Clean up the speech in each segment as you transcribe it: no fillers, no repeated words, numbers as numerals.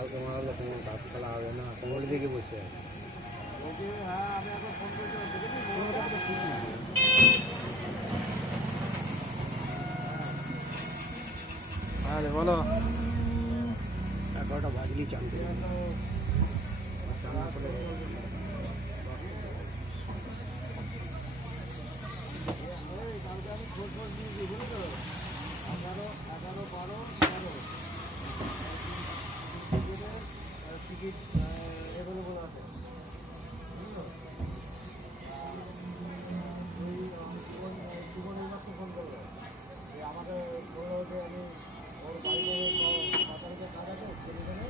কালকে মারালে কোনো কাজ খেলা হবে না, কোমর দিকে বসে আছে। আরে বলো, 11টা বাজলি চান চান না করে টিকিট অ্যাভেলেবল আছে। জীবনের মাত্র ফোন করবে যে আমাদের বলে ওঠে আমি ওর বাড়িতে সরকারিতে কাজ আছে টেলিফোনে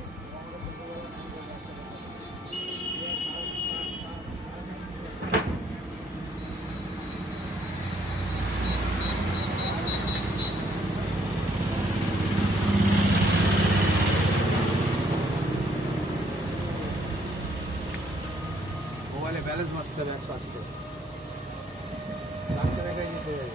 মোবাইলে ব্যালেন্স মারতে হবে 180 ডাক্তার একাই নিতে যাবে।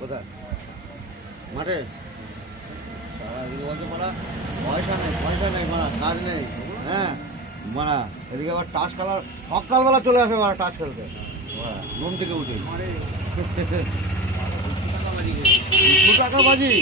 কোথায় মাঠে বলছে মারা পয়সা নেই মারা কাজ নেই। হ্যাঁ মারা এদিকে আবার টাস খেলার সকালবেলা চলে আসে মারা টাস খেলতে ঘুম থেকে উঠে 200 টাকা বাজি।